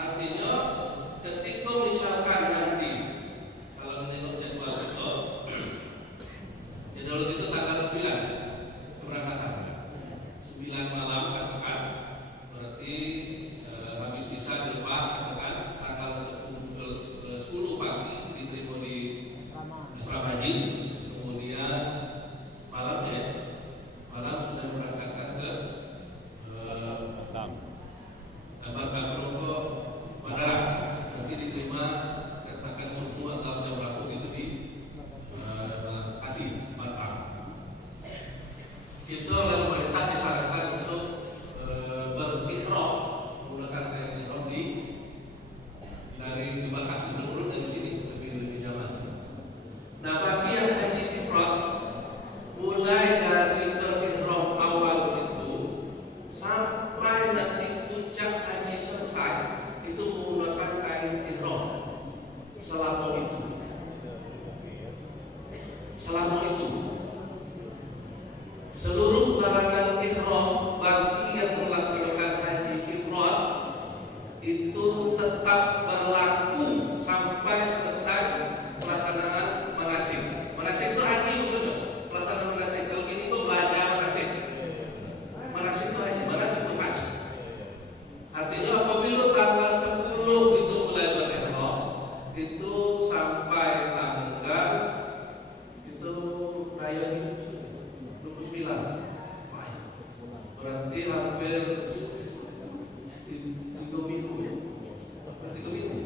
Artinya ketika misalkan nanti kalau menengok jadwal itu tanggal 9 keberangkatan 9 malam katakan, berarti habis bisa dilepas katakan tanggal 10 pagi diterima di asrama haji, kemudian malam sudah berangkatkan ke Batam Rokok Bandara, nanti diterima katakan semua atau jam berapa gitu di Bekasi Batam. Itu oleh pemerintah disarankan untuk berihram menggunakan kain ihram dari embarkasi menurut dari sini lebih nyaman. Nah, bagi yang haji ifrad mulai dari berihram awal itu sampai nanti puncak haji selesai itu menggunakan kain ihram selama itu seluruh larangan ihram bagi yang melaksanakan haji ifrad itu tetap berlaku sampai selesai pelaksanaan manasik. Manasik itu haji maksudnya, pelaksanaan manasik. Kalau gini itu belajar manasik. Manasik itu haji, manasik itu haji. Artinya apabila tanggal 10 itu mulai berihram, itu sampai tanggal itu raya 29. Berarti hampir 3 minggu ya. 3 minggu.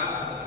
Mekah